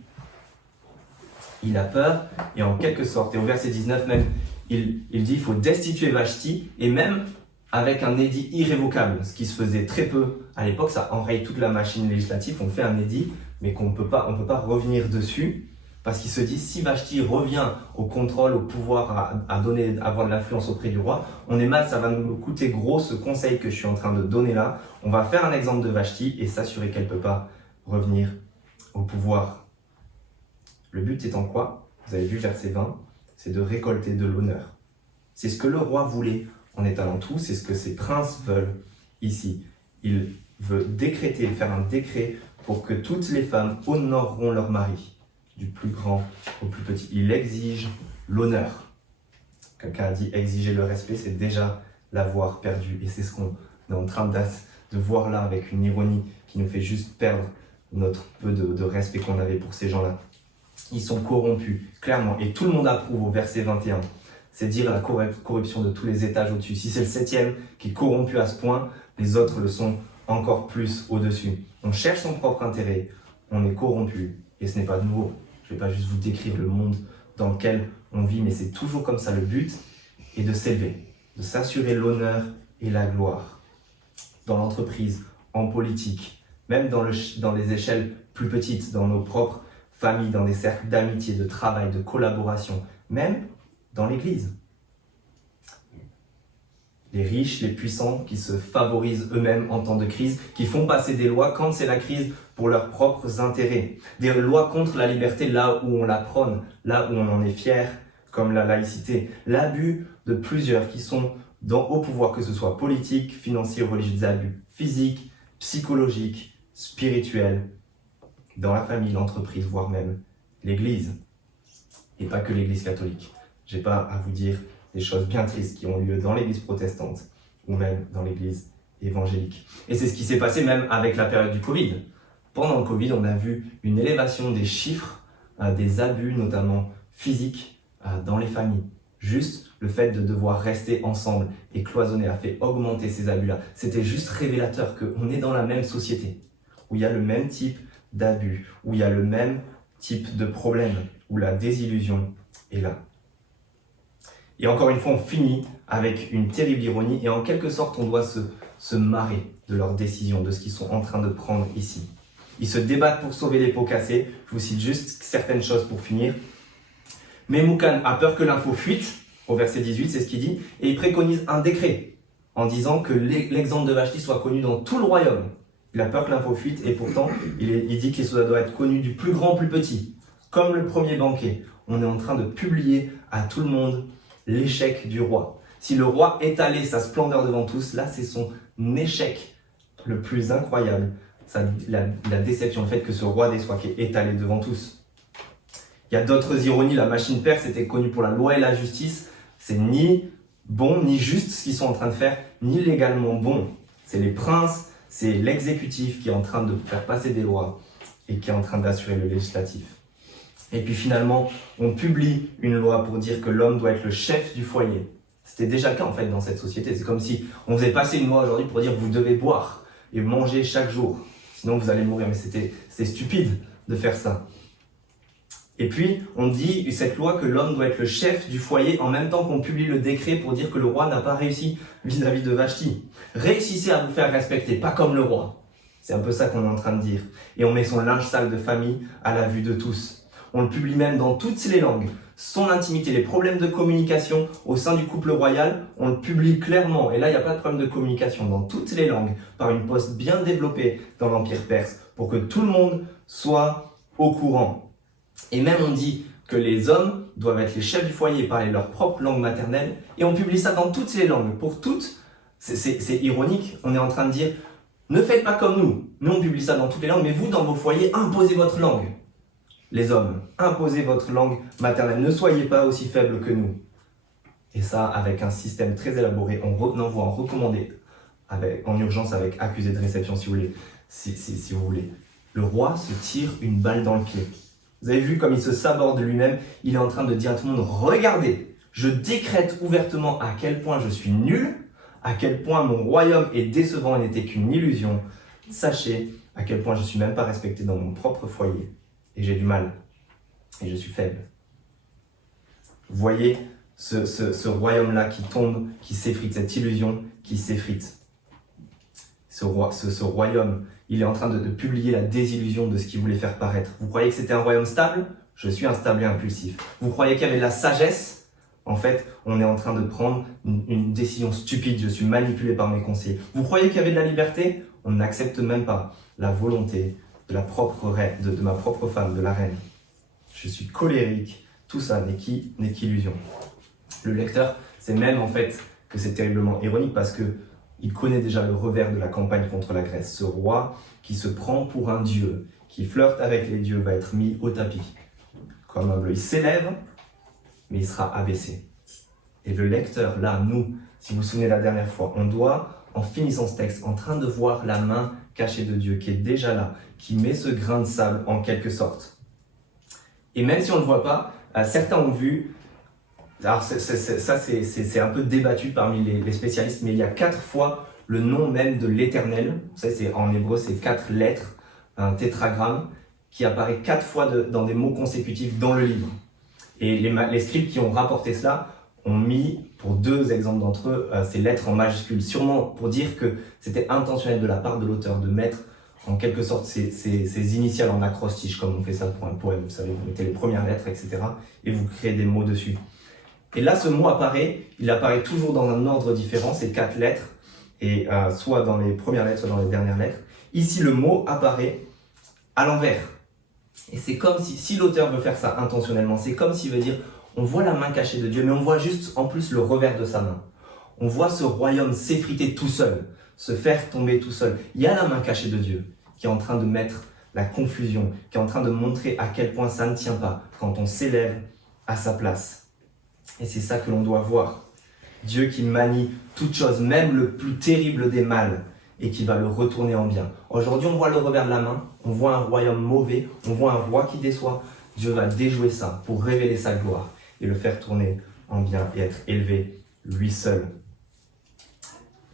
Il a peur, et en quelque sorte, et au verset 19 même, il dit qu'il faut destituer Vashti, et même avec un édit irrévocable, ce qui se faisait très peu à l'époque, ça enraye toute la machine législative, on fait un édit, mais qu'on ne peut pas revenir dessus, parce qu'il se dit, si Vashti revient au contrôle, au pouvoir, à avoir de l'influence auprès du roi, on est mal, ça va nous coûter gros ce conseil que je suis en train de donner là. On va faire un exemple de Vashti et s'assurer qu'elle ne peut pas revenir au pouvoir. Le but étant quoi? Vous avez vu verset 20, c'est de récolter de l'honneur. C'est ce que le roi voulait en étalant tout, c'est ce que ses princes veulent ici. Il veut décréter, faire un décret pour que toutes les femmes honoreront leur mari, du plus grand au plus petit. Il exige l'honneur. Quelqu'un a dit exiger le respect, c'est déjà l'avoir perdu. Et c'est ce qu'on est en train de voir là avec une ironie qui nous fait juste perdre notre peu de respect qu'on avait pour ces gens-là. Ils sont corrompus, clairement. Et tout le monde approuve au verset 21. C'est dire la corruption de tous les étages au-dessus. Si c'est le 7e qui est corrompu à ce point, les autres le sont encore plus au-dessus. On cherche son propre intérêt, on est corrompu. Et ce n'est pas nouveau. Je ne vais pas juste vous décrire le monde dans lequel on vit, mais c'est toujours comme ça. Le but est de s'élever, de s'assurer l'honneur et la gloire. Dans l'entreprise, en politique, même dans les échelles plus petites, dans nos propres familles, dans des cercles d'amitié, de travail, de collaboration, même dans l'église. Les riches, les puissants qui se favorisent eux-mêmes en temps de crise, qui font passer des lois quand c'est la crise pour leurs propres intérêts. Des lois contre la liberté là où on la prône, là où on en est fier, comme la laïcité. L'abus de plusieurs qui sont au pouvoir, que ce soit politique, financier, religieux, des abus physiques, psychologiques, spirituels, dans la famille, l'entreprise, voire même l'église. Et pas que l'église catholique. Je n'ai pas à vous dire des choses bien tristes qui ont lieu dans l'église protestante ou même dans l'église évangélique. Et c'est ce qui s'est passé même avec la période du Covid. Pendant le Covid, on a vu une élévation des chiffres, des abus notamment physiques dans les familles. Juste le fait de devoir rester ensemble et cloisonner a fait augmenter ces abus-là. C'était juste révélateur qu'on est dans la même société, où il y a le même type d'abus, où il y a le même type de problème, où la désillusion est là. Et encore une fois, on finit avec une terrible ironie et en quelque sorte, on doit se marrer de leurs décisions, de ce qu'ils sont en train de prendre ici. Ils se débattent pour sauver les pots cassés. Je vous cite juste certaines choses pour finir. Memucan a peur que l'info fuite, au verset 18, c'est ce qu'il dit, et il préconise un décret en disant que l'exemple de Vashti soit connu dans tout le royaume. Il a peur que l'info fuite et pourtant, il dit que ça doit être connu du plus grand au plus petit. Comme le premier banquet, on est en train de publier à tout le monde l'échec du roi. Si le roi étalait sa splendeur devant tous, là c'est son échec le plus incroyable. La déception, le fait que ce roi des sois qui est étalé devant tous. Il y a d'autres ironies, la machine perse était connue pour la loi et la justice. C'est ni bon ni juste ce qu'ils sont en train de faire, ni légalement bon. C'est les princes, c'est l'exécutif qui est en train de faire passer des lois et qui est en train d'assurer le législatif. Et puis finalement, on publie une loi pour dire que l'homme doit être le chef du foyer. C'était déjà le cas en fait dans cette société. C'est comme si on faisait passer une loi aujourd'hui pour dire vous devez boire et manger chaque jour. Sinon vous allez mourir. Mais c'était stupide de faire ça. Et puis on dit cette loi que l'homme doit être le chef du foyer en même temps qu'on publie le décret pour dire que le roi n'a pas réussi vis-à-vis de Vashti. Réussissez à vous faire respecter, pas comme le roi. C'est un peu ça qu'on est en train de dire. Et on met son linge sale de famille à la vue de tous. On le publie même dans toutes les langues. Son intimité, les problèmes de communication au sein du couple royal, on le publie clairement. Et là, il n'y a pas de problème de communication dans toutes les langues, par une poste bien développée dans l'Empire perse, pour que tout le monde soit au courant. Et même on dit que les hommes doivent être les chefs du foyer et parler leur propre langue maternelle. Et on publie ça dans toutes les langues. Pour toutes, c'est ironique. On est en train de dire, ne faites pas comme nous. Nous, on publie ça dans toutes les langues, mais vous, dans vos foyers, imposez votre langue. Les hommes, imposez votre langue maternelle, ne soyez pas aussi faibles que nous. Et ça, avec un système très élaboré, on envoie en recommandé, en urgence avec accusé de réception si vous voulez. Le roi se tire une balle dans le pied. Vous avez vu comme il se saborde lui-même, il est en train de dire à tout le monde, regardez, je décrète ouvertement à quel point je suis nul, à quel point mon royaume est décevant et n'était qu'une illusion. Sachez à quel point je ne suis même pas respecté dans mon propre foyer et j'ai du mal et je suis faible. Vous voyez ce royaume-là qui tombe, qui s'effrite, cette illusion qui s'effrite. Ce royaume, il est en train de publier la désillusion de ce qu'il voulait faire paraître. Vous croyez que c'était un royaume stable? Je suis instable et impulsif. Vous croyez qu'il y avait de la sagesse? En fait, on est en train de prendre une décision stupide. Je suis manipulé par mes conseillers. Vous croyez qu'il y avait de la liberté? On n'accepte même pas la volonté de ma propre femme, de la reine. Je suis colérique. Tout ça n'est qu'illusion. Le lecteur sait même en fait que c'est terriblement ironique parce que il connaît déjà le revers de la campagne contre la Grèce. Ce roi qui se prend pour un dieu, qui flirte avec les dieux, va être mis au tapis. Comme un bleu, il s'élève, mais il sera abaissé. Et le lecteur, là, nous, si vous vous souvenez la dernière fois, on doit, en finissant ce texte, en train de voir la main cachée de Dieu qui est déjà là, qui met ce grain de sable en quelque sorte. Et même si on ne le voit pas, certains ont vu. Alors ça c'est un peu débattu parmi les spécialistes, mais il y a 4 fois le nom même de l'Éternel. Vous savez, en hébreu, c'est 4 lettres, un tétragramme, qui apparaît 4 fois dans des mots consécutifs dans le livre. Et les scribes qui ont rapporté cela ont mis, pour 2 exemples d'entre eux, ces lettres en majuscules, sûrement pour dire que c'était intentionnel de la part de l'auteur de mettre en quelque sorte ces initiales en acrostiche, comme on fait ça pour un poème. Vous savez, vous mettez les premières lettres, etc. et vous créez des mots dessus. Et là, ce mot apparaît, il apparaît toujours dans un ordre différent, c'est 4 lettres, et soit dans les premières lettres, soit dans les dernières lettres. Ici, le mot apparaît à l'envers. Et c'est comme si l'auteur veut faire ça intentionnellement, c'est comme s'il veut dire, on voit la main cachée de Dieu, mais on voit juste en plus le revers de sa main. On voit ce royaume s'effriter tout seul, se faire tomber tout seul. Il y a la main cachée de Dieu qui est en train de mettre la confusion, qui est en train de montrer à quel point ça ne tient pas quand on s'élève à sa place. Et c'est ça que l'on doit voir. Dieu qui manie toute chose, même le plus terrible des mâles, et qui va le retourner en bien. Aujourd'hui, on voit le revers de la main, on voit un royaume mauvais, on voit un roi qui déçoit. Dieu va déjouer ça pour révéler sa gloire et le faire tourner en bien et être élevé lui seul.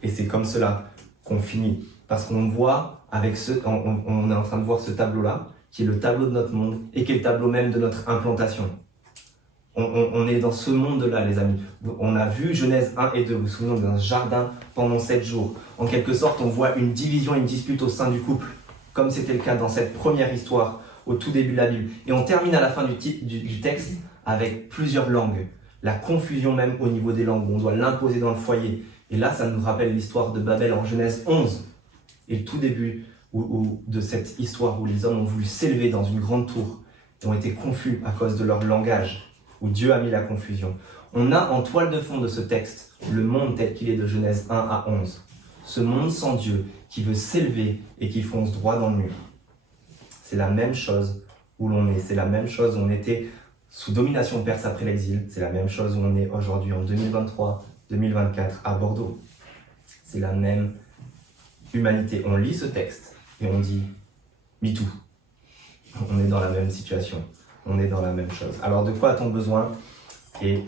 Et c'est comme cela qu'on finit. Parce qu'on voit, on est en train de voir ce tableau-là, qui est le tableau de notre monde et qui est le tableau même de notre implantation. On est dans ce monde-là, les amis. On a vu Genèse 1 et 2, vous vous souvenez, dans un jardin pendant 7 jours. En quelque sorte, on voit une division, une dispute au sein du couple, comme c'était le cas dans cette première histoire, au tout début de la Bible. Et on termine à la fin du texte avec plusieurs langues. La confusion même au niveau des langues, où on doit l'imposer dans le foyer. Et là, ça nous rappelle l'histoire de Babel en Genèse 11. Et le tout début de cette histoire où les hommes ont voulu s'élever dans une grande tour et ont été confus à cause de leur langage, où Dieu a mis la confusion. On a en toile de fond de ce texte le monde tel qu'il est de Genèse 1 à 11. Ce monde sans Dieu qui veut s'élever et qui fonce droit dans le mur. C'est la même chose où l'on est. C'est la même chose où on était sous domination perse après l'exil. C'est la même chose où on est aujourd'hui en 2023, 2024 à Bordeaux. C'est la même humanité. On lit ce texte et on dit « MeToo ». On est dans la même situation. On est dans la même chose. Alors de quoi a-t-on besoin? Et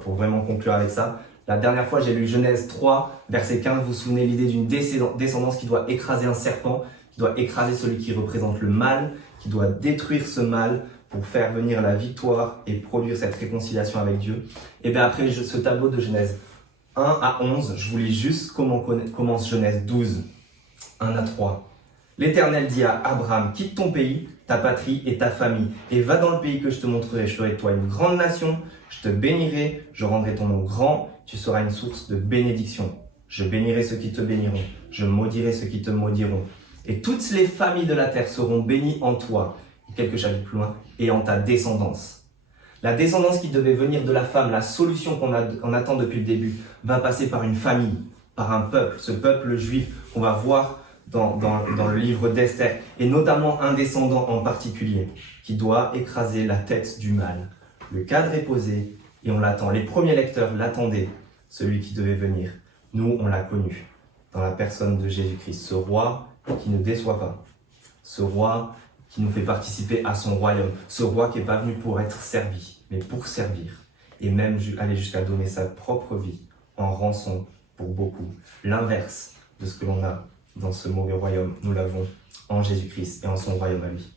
pour vraiment conclure avec ça, la dernière fois j'ai lu Genèse 3, verset 15, vous vous souvenez l'idée d'une descendance qui doit écraser un serpent, qui doit écraser celui qui représente le mal, qui doit détruire ce mal pour faire venir la victoire et produire cette réconciliation avec Dieu. Et bien après ce tableau de Genèse 1 à 11, je vous lis juste comment commence Genèse 12, 1 à 3. L'Éternel dit à Abraham, quitte ton pays, ta patrie et ta famille, et va dans le pays que je te montrerai. Je ferai de toi une grande nation, je te bénirai, je rendrai ton nom grand, tu seras une source de bénédiction. Je bénirai ceux qui te béniront, je maudirai ceux qui te maudiront. Et toutes les familles de la terre seront bénies en toi, et quelques chapitres plus loin, et en ta descendance. La descendance qui devait venir de la femme, la solution qu'on attend depuis le début, va passer par une famille, par un peuple, ce peuple juif qu'on va voir dans le livre d'Esther, et notamment un descendant en particulier, qui doit écraser la tête du mal. Le cadre est posé, et on l'attend. Les premiers lecteurs l'attendaient, celui qui devait venir. Nous, on l'a connu, dans la personne de Jésus-Christ, ce roi qui ne déçoit pas. ce roi qui nous fait participer à son royaume, ce roi qui n'est pas venu pour être servi, mais pour servir, et même aller jusqu'à donner sa propre vie en rançon pour beaucoup. L'inverse de ce que l'on a dans ce mauvais royaume, nous l'avons en Jésus-Christ et en son royaume à lui.